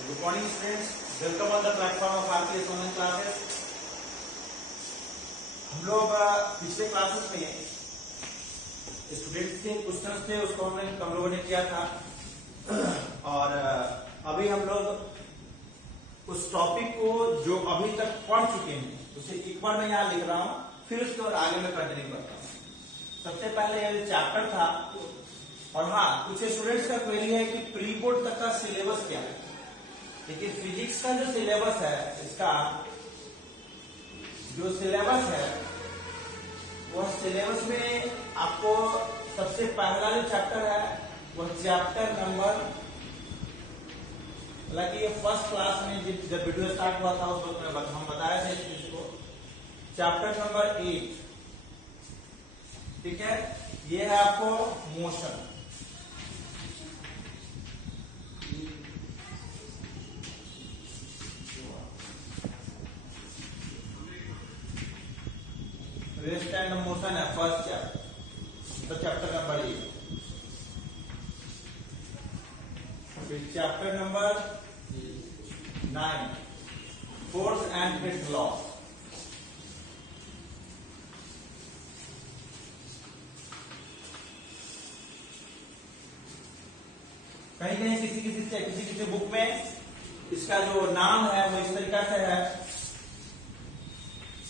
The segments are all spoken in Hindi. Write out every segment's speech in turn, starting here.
Good morning students, welcome on the platform of RPS online classes. हम लोग पिछले क्लासेस में स्टूडेंट्स के क्वेश्चन थे उसको हम लोगों ने किया था और अभी हम लोग उस टॉपिक को जो अभी तक पढ़ चुके हैं उसे एक बार मैं यहाँ लिख रहा हूँ, फिर उसके बाद आगे मैं कंटिन्यू करता हूँ। सबसे पहले ये चैप्टर था और हाँ, कुछ स्टूडेंट्स का क्वेरी है कि प्री बोर्ड तक का सिलेबस क्या है। देखिए फिजिक्स का जो सिलेबस है, इसका जो सिलेबस है वह सिलेबस में आपको सबसे पहला जो चैप्टर है वह चैप्टर नंबर, हालांकि ये फर्स्ट क्लास में जब वीडियो स्टार्ट हुआ था उस वक्त में हम बताया था इस चीज को, चैप्टर नंबर 8, ठीक है। ये है आपको मोशन। रेस्ट एंड मोशन है फर्स्ट चैप्टर, तो चैप्टर नंबर 8। फिर chapter number 9, force and it's loss. कहीं कहीं किसी बुक में इसका जो नाम है वो इस तरीका से है,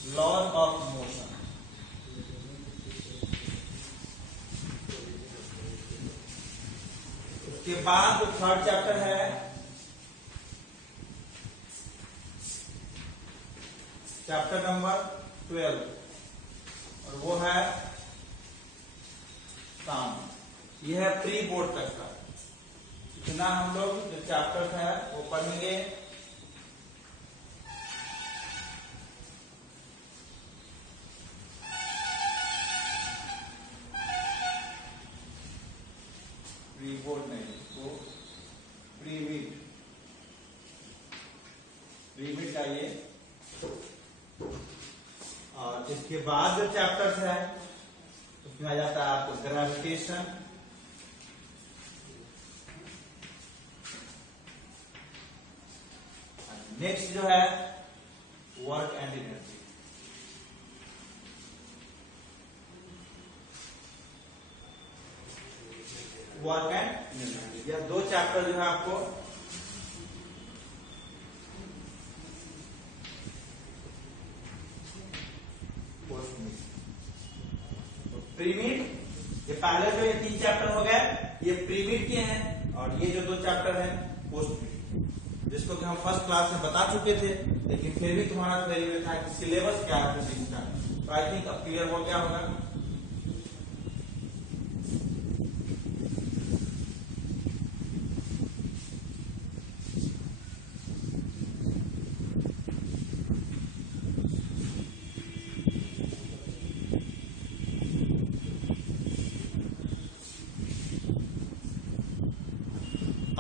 लॉज ऑफ मोशन। उसके बाद जो थर्ड चैप्टर है चैप्टर नंबर 12 और वो है साउंड। यह है प्री बोर्ड तक का। इतना हम लोग जो चैप्टर है वो पढ़ेंगे। प्री बोर्ड नहीं, वो प्रीमिड का ये। और इसके बाद जो चैप्टर्स है उसमें आ जाता है आपको ग्रेविटेशन, नेक्स्ट जो है work and energy. Work and energy, यह दो चैप्टर जो है आपको प्रीमिड, ये पहले जो ये 3 चैप्टर हो गए ये प्रीमिड के हैं और ये जो 2 चैप्टर हैं पोस्टमिड, जिसको कि हम फर्स्ट क्लास में बता चुके थे, लेकिन फिर भी तुम्हारा क्वेरी में था कि सिलेबस क्या है फिजिक्स का। तो आई थिंक अब क्लियर हो गया होगा।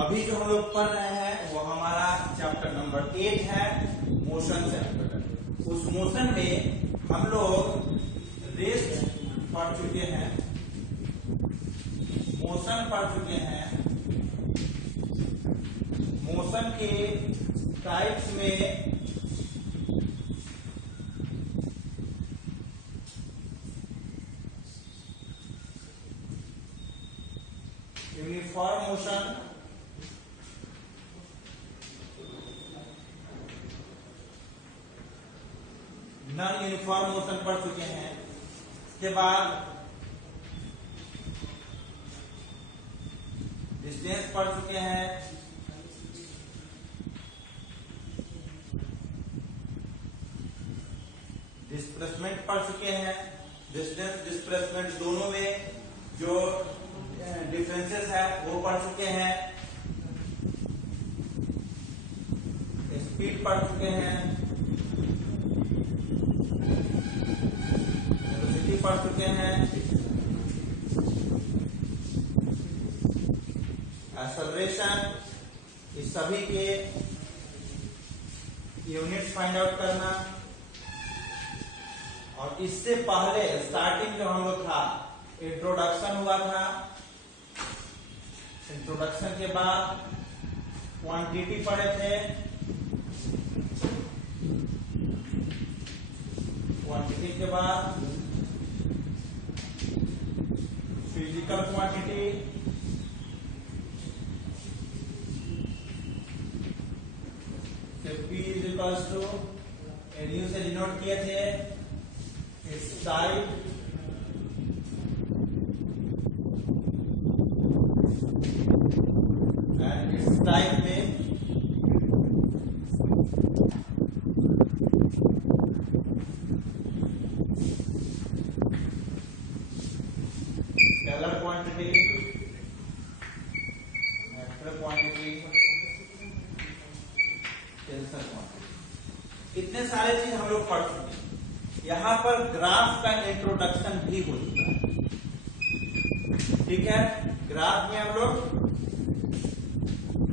अभी जो हम लोग पढ़ रहे हैं वो हमारा चैप्टर नंबर 8 है, मोशन चैप्टर। उस मोशन में हम लोग रेस्ट पढ़ चुके हैं, मोशन पढ़ चुके हैं। मोशन के टाइप्स में uniform motion, non uniform motion पढ़ चुके हैं। इसके बाद डिस्टेंस पढ़ चुके हैं, डिस्प्लेसमेंट पढ़ चुके हैं। डिस्टेंस डिस्प्लेसमेंट दोनों में जो डिफरेंसेस है वो पढ़ चुके हैं। स्पीड पढ़ चुके हैं, पढ़ चुके हैं, एक्सेलरेशन, इस सभी के यूनिट्स फाइंड आउट करना। और इससे पहले स्टार्टिंग जो हम लोग था, इंट्रोडक्शन हुआ था। इंट्रोडक्शन के बाद क्वांटिटी पढ़े थे, क्वांटिटी के बाद physical quantity, P is equals to एडयू से डिनोट किए थे its type and its type में scalar quantity, vector quantity, tensor quantity, इतने सारे चीज हम लोग पढ़ चुके हैं। यहां पर ग्राफ का इंट्रोडक्शन भी हो चुका है, ठीक है। ग्राफ में हम लोग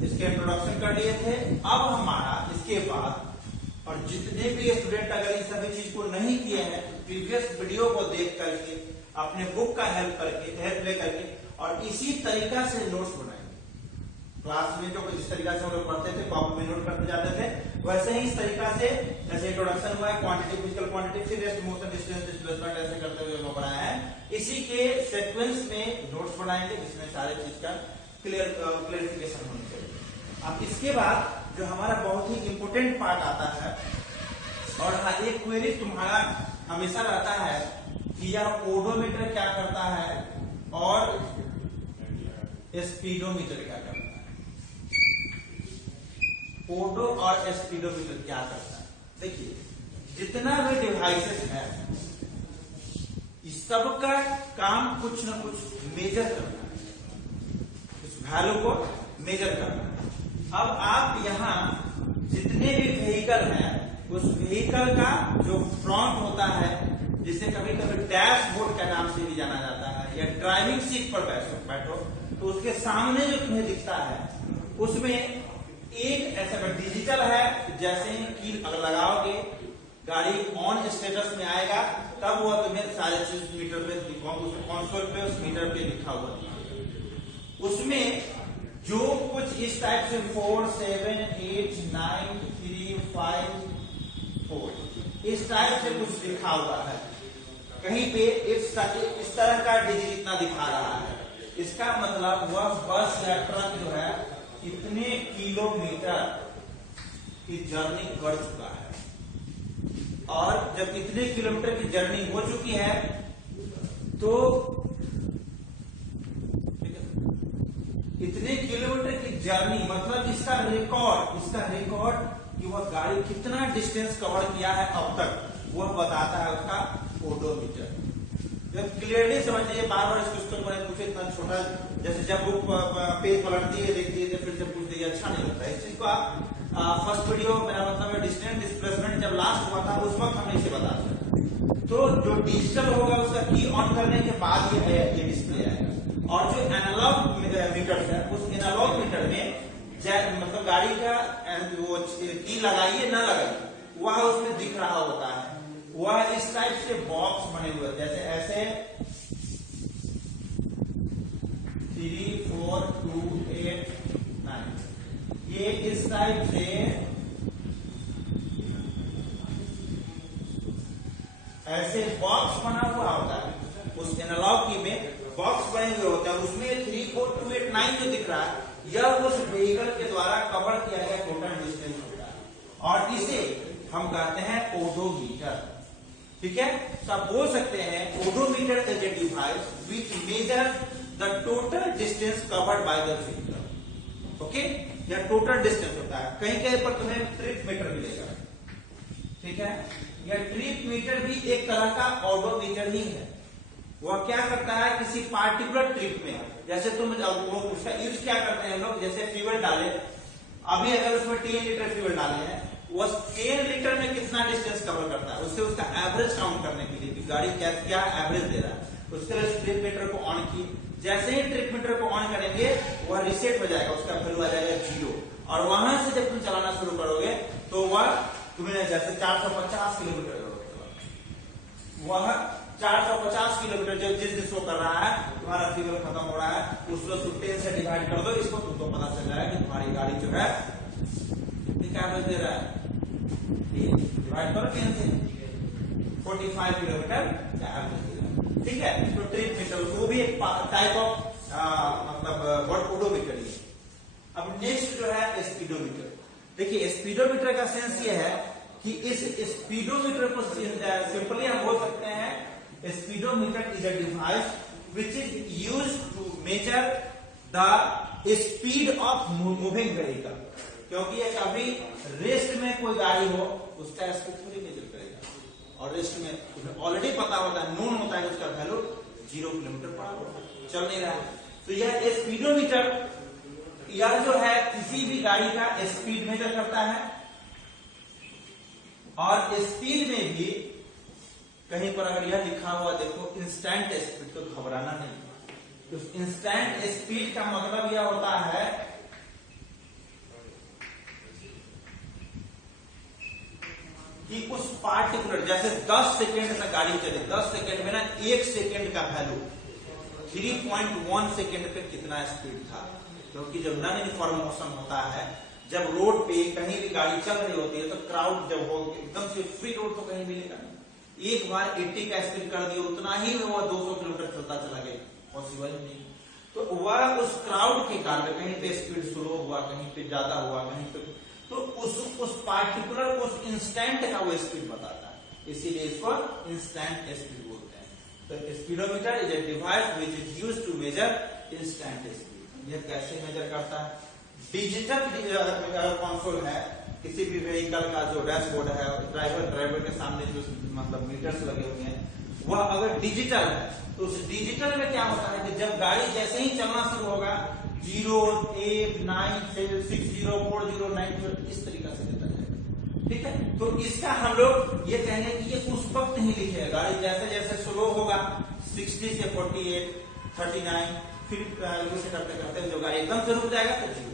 इसके इंट्रोडक्शन कर लिए थे। अब हमारा इसके बाद और जितने भी स्टूडेंट अगर इस सभी चीज को नहीं किए हैं, प्रीवियस वीडियो को देख करके अपने बुक का हेल्प ले करके और इसी तरीका से नोट्स बनाएंगे। क्लास में जो जिस तरीका से हम लोग पढ़ते थे, कॉपी में नोट करते जाते थे, वैसे ही इस तरीका से जैसे इंट्रोडक्शन हुआ है, क्वांटिटी, फिजिकल क्वांटिटी, फिर रेस्ट, मोशन, डिस्टेंस, डिस्प्लेसमेंट ऐसे करते हुए लोग बनाया है। इसी के सीक्वेंस में नोट्स बनाएंगे जिसमें सारे चीज का क्लियरिफिकेशन होनी चाहिए। अब इसके बाद जो हमारा बहुत ही इंपोर्टेंट पार्ट आता है, और हाँ, एक क्वेरी तुम्हारा हमेशा रहता है कि यह ओडोमीटर क्या करता है और स्पीडोमीटर क्या करता है। ओडो और स्पीडोमीटर क्या करता है? देखिए, जितना भी डिवाइसेस है इस सब का काम कुछ न कुछ मेजर करना है, उस वैल्यू को मेजर करना है। अब आप यहाँ जितने भी व्हीकल हैं, उस व्हीकल का जो फ्रंट होता है, जिसे कभी कभी डैशबोर्ड के नाम से भी जाना जाता है, या ड्राइविंग सीट पर बैठो तो उसके सामने जो तुम्हें दिखता है उसमें एक ऐसा डिजिटल है, जैसे ही कील अगर लगाओगे गाड़ी ऑन स्टेटस में आएगा तब वह तुम्हें सारे चीज मीटर पे कंसोल पे उस मीटर पे लिखा हुआ दिखेगा। उसमें जो कुछ इस टाइप से 4 7 8 9 3 5 4 इस टाइप से कुछ लिखा हुआ है, कहीं पे इस तरह का डिजिट इतना दिखा रहा है, इसका मतलब वह बस या ट्रक जो है इतने किलोमीटर की जर्नी कर चुका है। और जब इतने किलोमीटर की जर्नी हो चुकी है तो इतने किलोमीटर की जर्नी मतलब इसका रिकॉर्ड कि वह गाड़ी कितना डिस्टेंस कवर किया है अब तक, वह बताता है उसका ओडोमीटर। जब क्लियरली समझिए, बार बार इस क्वेश्चन को पूछे इतना छोटा, जैसे जब बुक पेज पलटती है, देखती है, फिर से पूछ दी, अच्छा नहीं लगता। इस चीज को आप फर्स्ट वीडियो, मेरा मतलब है डिस्टेंस डिस्प्लेसमेंट जब लास्ट हुआ था उस वक्त हमने इसे बता दिया। तो जो डिजिटल होगा उसका की ऑन करने के बाद ये डिस्प्ले आएगा, और जो एनालॉग मीटर है उस एनालॉग मीटर में मतलब गाड़ी का वो की लगाइए ना लगाइए वह उसमें दिख रहा होता है। वह इस टाइप से बॉक्स बने हुए, जैसे ऐसे 3 4 2 8 9, ये इस टाइप से ऐसे बॉक्स बना हुआ होता है। उस एनालॉग की में बॉक्स बने हुए होते हैं, उसमें 3 4 2 8 9 जो दिख रहा है यह उस व्हीकल के द्वारा कवर किया गया टोटल डिस्टेंस होता है, और इसे हम कहते हैं ओडोमीटर। ठीक है, तो आप बोल सकते हैं odometer is a device which measure the total distance covered by the vehicle. Okay, यह टोटल डिस्टेंस होता है। कहीं कहीं पर तुम्हें ट्रिप मीटर मिलेगा, ठीक है। यह ट्रिप मीटर भी एक तरह का ओडोमीटर ही है। वह क्या करता है, किसी पार्टिकुलर ट्रिप में, जैसे तुम उसका यूज क्या करते हैं लोग, जैसे फ्यूल डाले, अभी अगर उसमें 10 लीटर फ्यूल डाले हैं, वो 10 लीटर में कितना डिस्टेंस कवर करता है, उससे उसका एवरेज काउंट करने के लिए कि गाड़ी क्या एवरेज दे रहा है, उसके लिए ट्रिप मीटर को ऑन किए। जैसे ही ट्रिप मीटर को ऑन करेंगे वह रिसेट हो जाएगा, उसका वैल्यू आ जाएगा 0, और वहां से जब तुम चलाना शुरू करोगे तो वह तुम्हें जैसे 450 किलोमीटर वह 450 किलोमीटर जो जिस शो कर रहा है, तुम्हारा फ्यूल खत्म हो रहा है, उसको 10 से डिवाइड कर दो, इसको तुमको पता चल जाएगा कि तुम्हारी गाड़ी जो है एवरेज दे रहा है, डिवाइड करो 10 से, 45 किलोमीटर का एवरेज दे रहा है। ठीक है, तो ट्रिप मीटर वो भी एक टाइप ऑफ मतलब ओडोमीटर ही है। अब नेक्स्ट जो है स्पीडोमीटर। देखिए स्पीडोमीटर का सेंस ये है कि इस स्पीडोमीटर को सिंपली हम बोल सकते हैं speedometer is a device which is used to measure the speed of moving vehicle. क्योंकि ये कभी रेस्ट में कोई गाड़ी हो उसका स्पीड थोड़ी मेजर करेगा, और रेस्ट में तुम्हें ऑलरेडी पता होता है, नोन होता है उसका वैल्यू 0 किलोमीटर पर आवर चल नहीं रहा है। तो यह स्पीडोमीटर यह जो है किसी भी गाड़ी का स्पीड मेजर करता है, और स्पीड में भी कहीं पर अगर यह लिखा हुआ देखो इंस्टेंट स्पीड, तो घबराना नहीं। तो इंस्टेंट स्पीड का मतलब यह होता है कि उस पार्टिकुलर, जैसे 10 सेकेंड में गाड़ी चले, 10 सेकेंड में ना 1 सेकेंड का वैल्यू 3.1 सेकेंड पे कितना स्पीड था। क्योंकि जब नॉन यूनिफॉर्म मोशन होता है, जब रोड पे कहीं भी गाड़ी चल रही होती है तो क्राउड जब हो एकदम से फ्री रोड तो कहीं मिलेगा नहीं। एक बार 80 का स्पीड कर दिया, उतना ही में वो 200 किलोमीटर चलता चला गया, पॉसिबल नहीं। तो वह उस क्राउड के कारण कहीं पे स्पीड स्लो हुआ, कहीं पे ज्यादा हुआ, कहीं पे, तो उस पार्टिकुलर उस इंस्टेंट का वो स्पीड बताता है, इसीलिए इसको इंस्टेंट स्पीड बोलते हैं। तो speedometer is a device which is used to measure instant speed. यह कैसे मेजर करता है? डिजिटल कंसोल है किसी भी व्हीकल का, जो डैशबोर्ड है, ड्राइवर के सामने जो मतलब मीटर्स लगे हुए हैं, वह अगर डिजिटल है तो उस डिजिटल में क्या होता है कि जब गाड़ी जैसे ही चलना शुरू होगा 0, 8, 9, 6, 0, 4, 0, 9, 0 इस तरीका से देता जाएगा। ठीक है, तो इसका हम लोग ये कहेंगे कि ये उस वक्त ही लिखेगा। गाड़ी जैसे जैसे स्लो होगा 60 से 48, 39, फिर उसे करते करते जो गाड़ी एकदम से रुक जाएगा तो 0,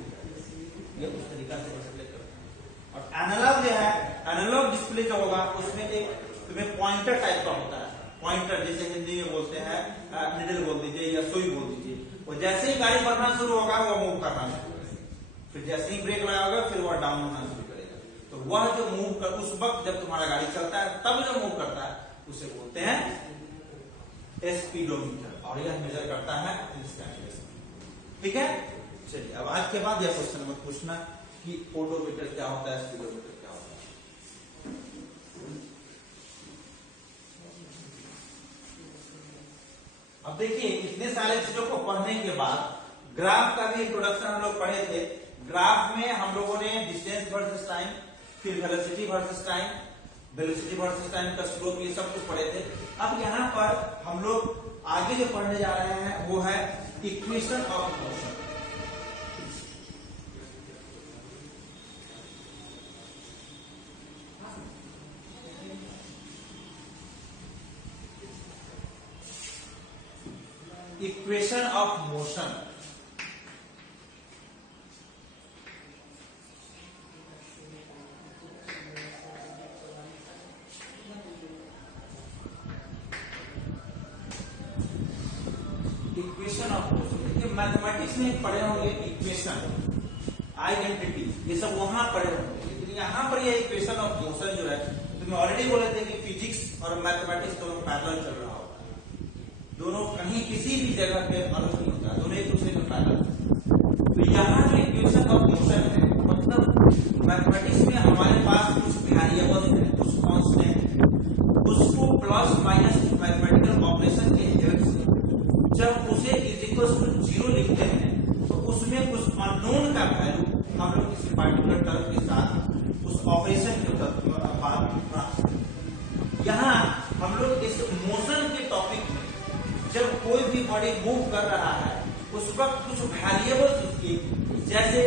ये उस तरीका से डिस्प्ले करते हैं। और एनालॉग जो है, एनालॉग डिस्प्ले जो होगा उसमें एक तुम्हें पॉइंटर टाइप का होता है, पॉइंटर जिसे हिंदी में बोलते हैं निडल बोल दीजिए या सुई बोल दीजिए। और जैसे ही गाड़ी बढ़ना शुरू होगा वह मूव करना शुरू करेगा, फिर जैसे ही ब्रेक लगाओगे फिर वह डाउन होना शुरू करेगा। तो वह जो मूव कर उस वक्त जब तुम्हारा गाड़ी चलता है तब जो मूव करता है उसे बोलते हैं स्पीडोमीटर, और यह मेजर करता है इंस्टेंट स्पीड। ठीक है, चलिए अब आज के बाद यह क्वेश्चन मत पूछना कि ओडोमीटर क्या होता है, स्पीडोमीटर क्या होता है। अब देखिए इतने सारे चीजों को पढ़ने के बाद ग्राफ का भी इंट्रोडक्शन हम लोग पढ़े थे। ग्राफ में हम लोगों ने डिस्टेंस वर्सेस टाइम, फिर velocity versus time, velocity versus time का स्लोप, ये सब कुछ पढ़े थे। अब यहाँ पर हम लोग आगे जो पढ़ने जा रहे हैं वो है equation of motion. Equation of motion. Equation of motion देखिए मैथमेटिक्स में पढ़े होंगे इक्वेशन, आइडेंटिटी, ये सब वहां पढ़े होंगे, लेकिन यहाँ पर ये इक्वेशन ऑफ मोशन जो है, तो मैं ऑलरेडी बोले थे कि फिजिक्स और मैथमेटिक्स दोनों पैरेलल चल रहा होगा, दोनों कहीं किसी भी जगह पे अलग नहीं होता, दोनों एक दूसरे में पैरेलल। तो यहाँ जो इक्वेशन ऑफ मोशन है, मतलब मैथमेटिक्स में हमारे पास कुछ वेरिएबल है, कुछ कांस्टेंट है, उसको प्लस माइनस मैथमेटिकल ऑपरेशन के हेल्प से जब उसे इज इक्वल टू 0 लिखते हैं तो उसमें कुछ अननोन का वैल्यू हम लोग किसी पार्टिकुलर टर्म के साथ उस ऑपरेशन के बाद, यहाँ हम लोग इस मोशन के टॉपिक में जब कोई भी बॉडी मूव कर रहा है उस वक्त कुछ वेरिएबल्स उसकी, जैसे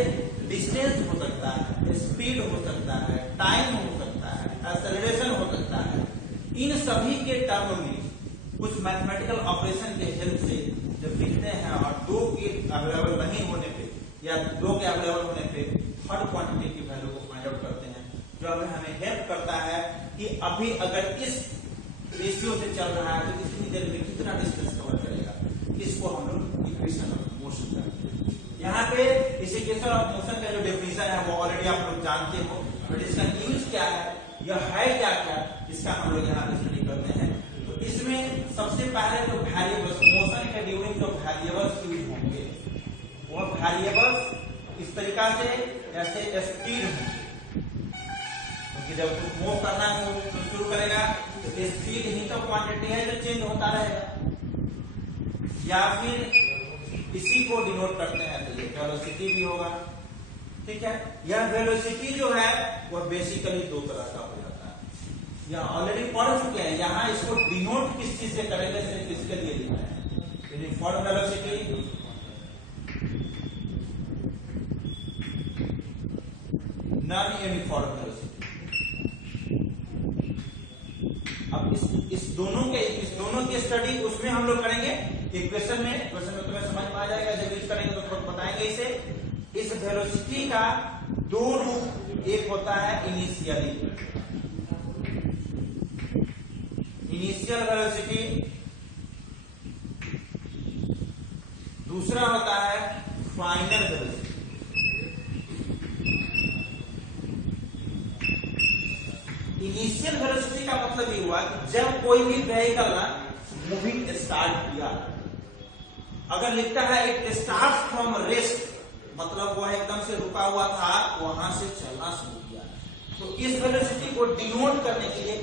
डिस्टेंस हो सकता है, स्पीड हो सकता है, टाइम हो सकता है, एक्सेलरेशन हो सकता है, इन सभी के टर्म में कुछ मैथमेटिकल ऑपरेशन के हेल्प से जब लिखते हैं और दो के अवेलेबल नहीं होने पे या दो के अवेलेबल होने पे थर्ड क्वांटिटी की वैल्यू को फाइंड आउट करते हैं, जो हमें हेल्प करता है कि अभी अगर इस रेशियो से चल रहा है तो इतनी देर में कितना डिस्टेंस कवर करेगा, इसको हम लोग इक्वेशन ऑफ मोशन करते हैं। यहाँ पे इस इक्वेशन ऑफ मोशन का जो डेफिनेशन है वो ऑलरेडी आप लोग जानते हो, बट इसका यूज क्या है, यह है क्या क्या, इसका हम लोग यहाँ पे स्टडी करते हैं। तो इसमें सबसे पहले तो वेरिएबल्स, मोशन के ड्यूरिंग जो वेरिएबल्स यूज होंगे वो वेरिएबल्स इस तरीका से जैसे स्पीड होंगे, क्योंकि जब कुछ मूव करना शुरू करेगा तो स्पीड ही तो क्वांटिटी है जो चेंज होता रहेगा, या फिर इसी को डिनोट करते हैं तो ये वेलोसिटी भी होगा। ठीक है, यह वेलोसिटी जो है वह बेसिकली दो तरह का हो जाता है, यह ऑलरेडी पढ़ चुके हैं। यहाँ इसको डिनोट किस चीज से करेंगे, सिर्फ इसके लिए लिखना है, uniform velocity, non uniform velocity. अब इस दोनों की स्टडी उसमें हम लोग करेंगे इक्वेशन में तुम्हें समझ में आ जाएगा, जब यूज करेंगे तो थोड़ा बताएंगे इसे। इस वेलोसिटी का दो रूप, एक होता है इनिशियल वेलोसिटी, दूसरा होता है फाइनल वेलोसिटी। इनिशियल वेलोसिटी का मतलब ये हुआ कि जब कोई भी व्हीकल ना मूविंग स्टार्ट किया, अगर लिखता है इट स्टार्ट फ्रॉम रेस्ट, मतलब वह एकदम से रुका हुआ था, वहां से चलना शुरू किया, तो इस वेलोसिटी को डिनोट करने के लिए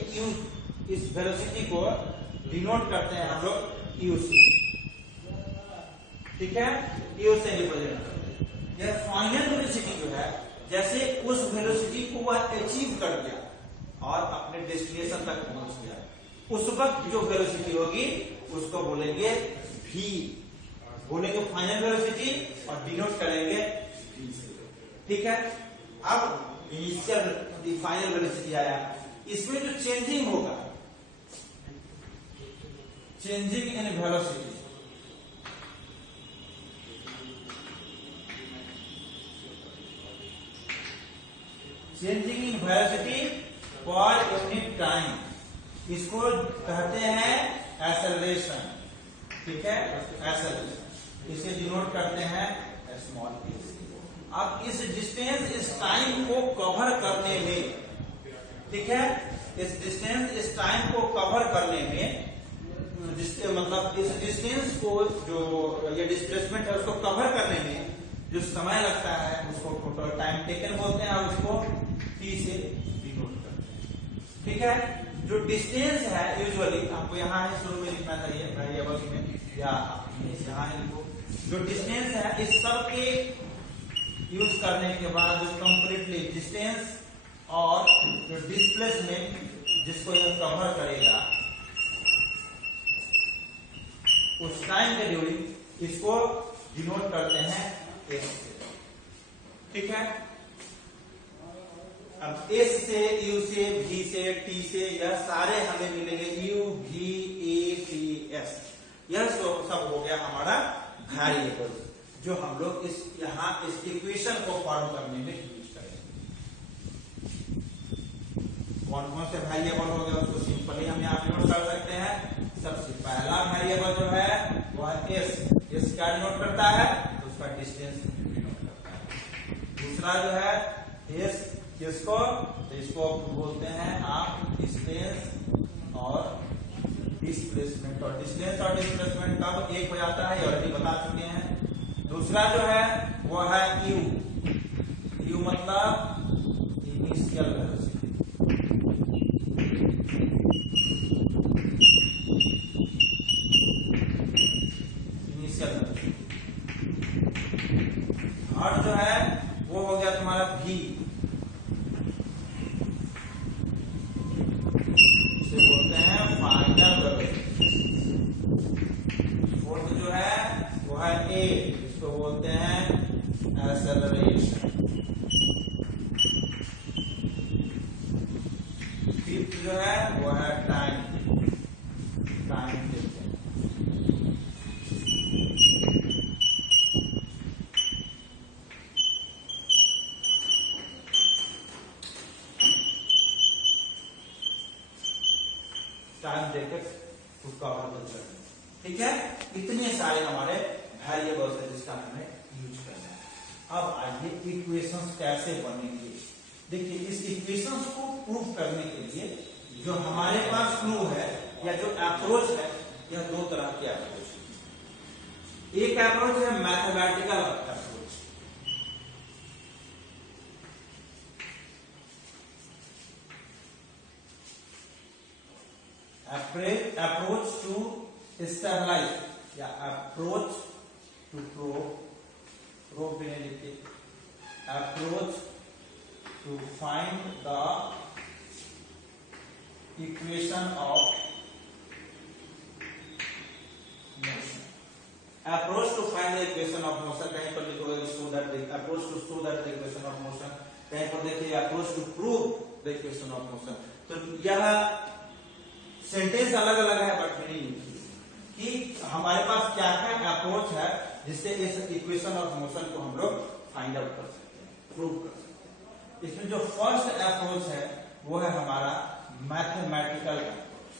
इस वेलोसिटी को डिनोट करते हैं हम लोग यू से। ठीक है, यू से रिप्रेजेंट करते हैं। यह फाइनल वेलोसिटी जो है, जैसे उस वेलोसिटी को वह अचीव कर दिया और अपने डेस्टिनेशन तक पहुंच गया, उस वक्त जो वेलोसिटी होगी उसको बोलेंगे v, बोलेंगे फाइनल वेलोसिटी और डिनोट करेंगे v से। ठीक है, अब इनिशियल फाइनल वेलोसिटी आया, इसमें जो चेंजिंग होगा, changing in velocity, changing in velocity per unit time, इसको कहते हैं एक्सेलरेशन। ठीक है, एक्सेलरेशन, इसे डिनोट करते हैं स्मॉल p। अब इस डिस्टेंस, इस टाइम को कवर करने में, ठीक है, इस डिस्टेंस, इस टाइम को कवर करने में, मतलब इस डिस्टेंस को, जो ये डिस्प्लेसमेंट है उसको कवर करने में जो समय लगता है उसको टोटल टाइम टेकन बोलते हैं, और उसको p से डिनोट करते हैं। ठीक है, जो डिस्टेंस है यूजुअली आपको यहाँ है शुरू में लिखना चाहिए वेरिएबल में, या यहाँ है लिखो। जो डिस्टेंस है, इस सब के यूज करने के बाद जो कंप्लीटली डिस्टेंस और जो डिस्प्लेसमेंट जिसको यह कवर करेगा उस टाइम के ड्यूरिंग, इसको डिनोट करते हैं s से। ठीक है, अब s से, u से, v से, t से, यह सारे हमें मिलेंगे u, v, a, t, s। यह सब हो गया हमारा वेरिएबल, जो हम लोग इस यहाँ इस इक्वेशन को फॉर्म करने में यूज करेंगे। कौन कौन से वेरिएबल हो गए उसको सिंपली हम यहाँ नोट कर सकते हैं। सबसे पहला वेरिएबल जो है वह s क्या डिनोट करता है, तो उसका डिस्टेंस डिनोट करता है। दूसरा जो है s, किसको, तो इसको बोलते हैं आप डिस्टेंस और डिस्प्लेसमेंट, और डिस्टेंस और डिस्प्लेसमेंट कब एक हो जाता है, ऑलरेडी बता चुके हैं। दूसरा जो है वो है u मतलब इनिशियल वेलोसिटी, इनिशियल वेलोसिटी। और जो है वो हो गया तुम्हारा v, इसे बोलते हैं फाइनल वेलोसिटी। फोर्थ जो है वो है a, इसको बोलते हैं एक्सेलरेशन। फिफ्थ जो है वो है टाइम, टाइम देखते हैं। टाइम देकर उसका वर्णन करना। ठीक है, इतने सारे हमारे वेरिएबल्स है जिसका हमें यूज करना है। अब आइए इक्वेशंस कैसे बनेंगे देखिए इस इक्वेशंस को प्रूव करने के लिए जो हमारे पास क्लू है या जो अप्रोच है, यह दो तरह के अप्रोच है। एक अप्रोच है mathematical approach, approach to stabilize या अप्रोच टू प्रूव भी नहीं लिखते, approach to find the equation of motion. Approach to find the equation of motion, कहीं पर लिखोगे show that the approach to show that the equation of motion, कहीं पर देखिए approach to prove the equation of motion। तो यह सेंटेंस अलग अलग है बट मीनिंग कि हमारे पास क्या क्या अप्रोच है जिससे इस इक्वेशन ऑफ मोशन को हम लोग फाइंड आउट कर सकते हैं, प्रूव कर सकते हैं। इसमें जो फर्स्ट अप्रोच है वो है हमारा मैथमेटिकल अप्रोच।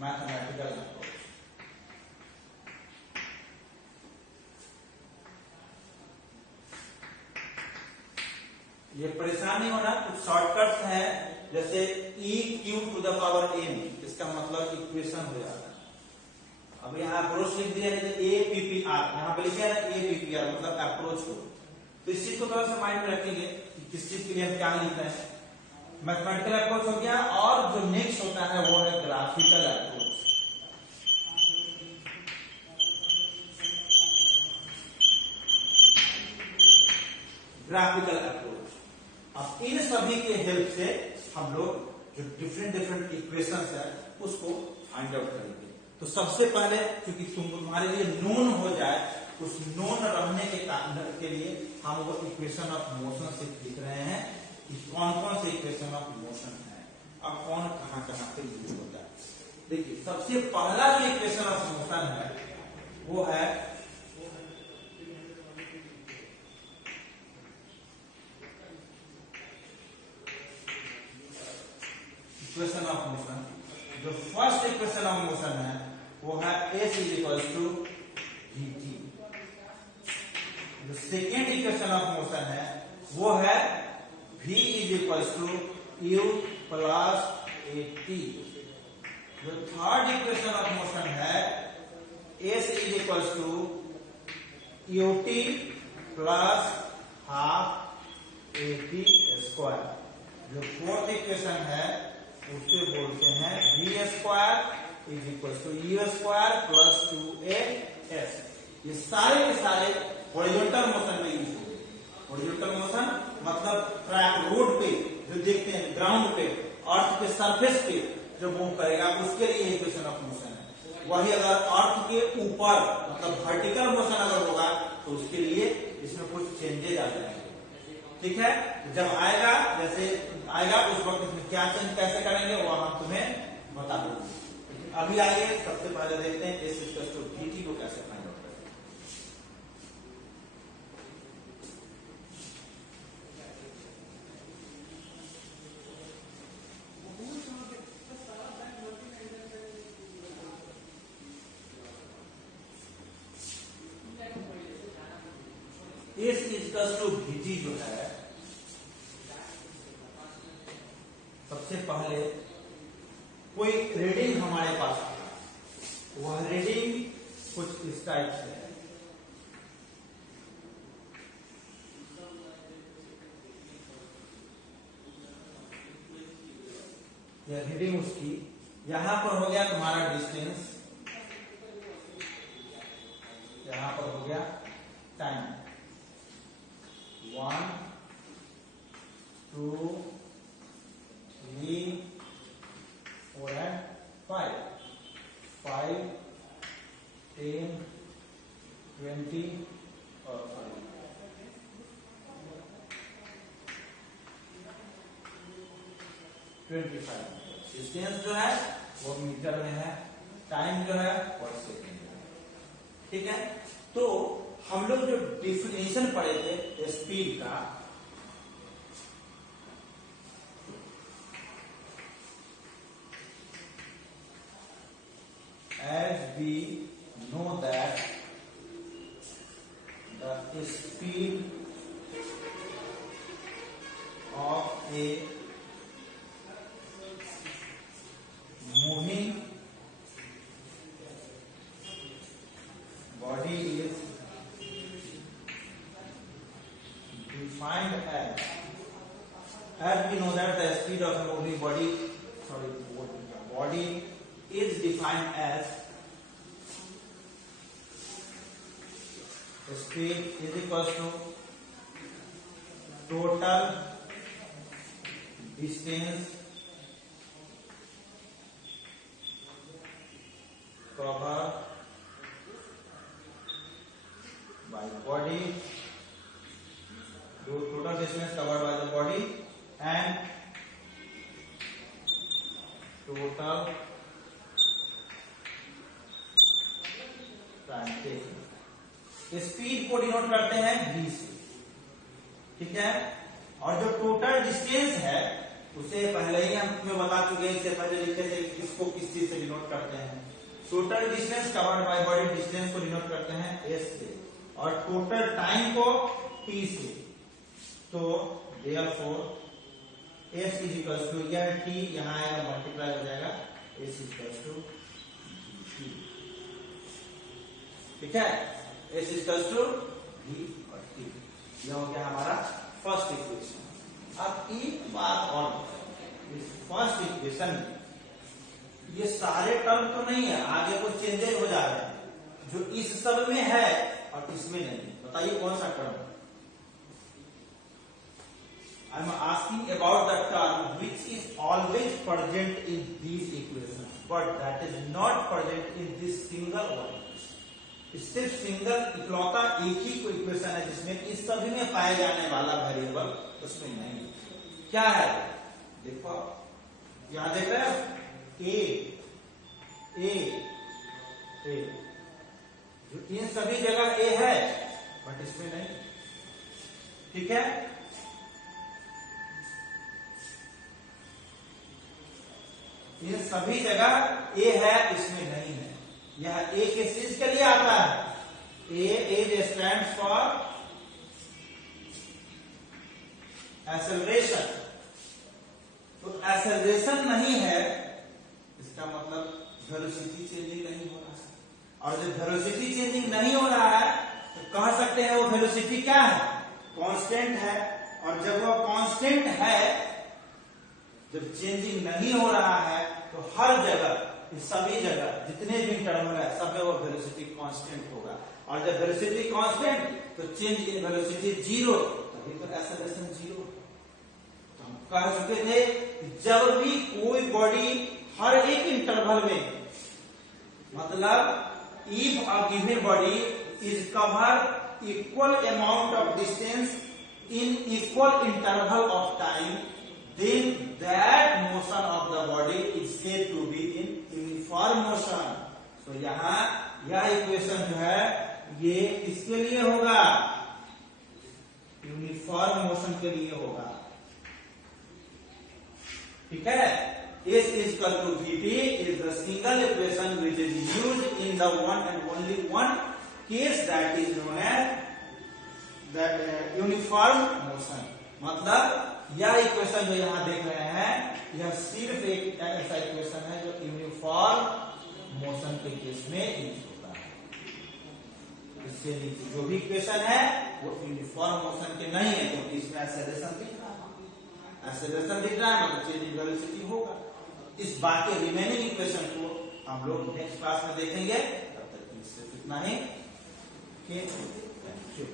मैथमेटिकल अप्रोच ये परेशान नहीं होना, कुछ शॉर्टकट्स हैं जैसे e Q to the power n, इसका मतलब इक्वेशन हो जाता है। अब यहाँ अप्रोच लिख दिया है ए पी पी आर, यहाँ पे लिखा है ना ए पी पी आर मतलब अप्रोच को। तो इस चीज को थोड़ा सा माइंड में रखेंगे कि किस चीज के लिए हम क्या लिख रहे हैं। मैथमेटिकल अप्रोच हो गया, और जो नेक्स्ट होता है वो है ग्राफिकल अप्रोच। ग्राफिकल अप्रोच, अब इन सभी के हेल्प से हम लोग जो डिफरेंट इक्वेशंस है उसको फाइंड आउट करेंगे। तो सबसे पहले क्योंकि तुम्हारे लिए नोन हो जाए, उस नोन रहने के लिए हम वो इक्वेशन ऑफ मोशन से लिख रहे हैं कि कौन कौन से इक्वेशन ऑफ मोशन है और कौन कहां कहां पे यूज होता है। देखिए सबसे पहला जो इक्वेशन ऑफ मोशन है वो है इक्वेशन ऑफ मोशन। जो फर्स्ट इक्वेशन ऑफ मोशन है वो है S is equal to vt। जो सेकेंड इक्वेशन ऑफ मोशन है वो है v is equal to u plus at। जो थर्ड इक्वेशन ऑफ मोशन है S is equal to ut plus half at square. जो फोर्थ इक्वेशन है उसके बोलते हैं v square is equal to u square plus 2as। ये सारे के सारे हॉरिजॉन्टल मोशन में यूज होंगे। हॉरिजॉन्टल मोशन मतलब ट्रैक रोड पे जो देखते हैं, ग्राउंड पे, अर्थ के सरफेस पे जो मूव करेगा उसके लिए इक्वेशन ऑफ मोशन है। वही अगर अर्थ के ऊपर मतलब वर्टिकल मोशन अगर होगा तो उसके लिए इसमें कुछ चेंजेस आ जाएंगे। ठीक है, जब आएगा जैसे आएगा उस वक्त इसमें क्या चेंज कैसे करेंगे वो हम तुम्हें बता देंगे। अभी आइए सबसे पहले देखते हैं एस इक्वल टू dt को कैसे फाइंड आउट करेंगे। एस इक्वल टू dt जो है सबसे पहले कोई रीडिंग हमारे पास आता है, वह रीडिंग कुछ इस टाइप से है। यह रीडिंग उसकी, यहां पर हो गया तुम्हारा डिस्टेंस, यहां पर हो गया टाइम 1 2 3 4 and 5 10 20 और 25। डिस्टेंस जो है वो मीटर में है, टाइम जो है वो सेकेंड में है। ठीक है, तो हम लोग जो डिफिनेशन पढ़े थे स्पीड का, as we know that the the speed of a moving body is defined as we know that the speed of a moving body is defined as speed is equals to total distance covered by body, total distance covered by the body and total time taken। Speed को डिनोट करते हैं v से, ठीक है। और जो टोटल डिस्टेंस है उसे पहले ही हम तुम्हें बता चुके हैं, इससे पहले लिखे थे इसको किस चीज से डिनोट करते हैं। Total distance covered by body distance को डिनोट करते हैं s से और टोटल टाइम को t से। तो therefore s is equal to यह t यहाँ आएगा मल्टीप्लाई हो जाएगा s is equal to v, ठीक है। s is equal to v और t, यह हो गया हमारा फर्स्ट इक्वेशन। अब एक बात और, इस फर्स्ट इक्वेशन में ये सारे टर्म तो नहीं है, आगे कुछ चेंजेस हो जा रहे हैं जो इस सब में है और इसमें नहीं। बताइए कौन सा term? I am asking about the term which is always present in this equation but that is not present in this single one. सिर्फ सिंगल इकलौता एक ही कोई इक्वेशन है जिसमें इस सभी में पाए जाने वाला वेरिएबल उसमें नहीं। क्या है? देखो यहां देख रहे हैं ए जो इन सभी जगह ए है बट इसमें नहीं, ठीक है। इन सभी जगह ए है, इसमें नहीं है। यह ए किस चीज के लिए आता है? ए स्टैंड्स फॉर एक्सेलरेशन। तो एक्सेलरेशन नहीं है इसका मतलब वेलोसिटी चेंजिंग नहीं हो रहा है, और जब वेलोसिटी चेंजिंग नहीं हो रहा है तो कह सकते हैं वो वेलोसिटी क्या है? कांस्टेंट है। और जब वो कांस्टेंट है, जब चेंजिंग नहीं हो रहा है तो हर जगह सभी जगह जितने भी टर्मिनल है सब में वो वेलोसिटी कांस्टेंट होगा। और जब वेलोसिटी कांस्टेंट तो चेंज इन वेलोसिटी जीरो, तभी तो एक्सेलरेशन जीरो। तो हम कह चुके थे कि जब भी कोई बॉडी हर एक इंटरवल में, मतलब if a given body is cover equal amount of distance in equal interval of time, then that motion of the body is said to be in uniform motion। तो यहां यह इक्वेशन जो है ये किसके लिए होगा? यूनिफॉर्म मोशन के लिए होगा, ठीक है। S is equal to Vt is the single equation which is used in the one and only one case that is known as that uniform motion। मतलब यह इक्वेशन जो यहां देख रहे हैं यह सिर्फ एक ऐसा इक्वेशन है जो यूनिफॉर्म मोशन के केस में यूज होता है। इससे नीचे जो भी इक्वेशन है वो यूनिफॉर्म मोशन के नहीं है, क्योंकि इसमें एक्सेलरेशन दिख रहा है। एक्सेलरेशन दिख रहा है मतलब चेंज इन वेलोसिटी होगा। इस बाकी रिमेनिंग इक्वेशन को हम लोग नेक्स्ट क्लास में देखेंगे। तब तक सिर्फ इतना ही। Thank you.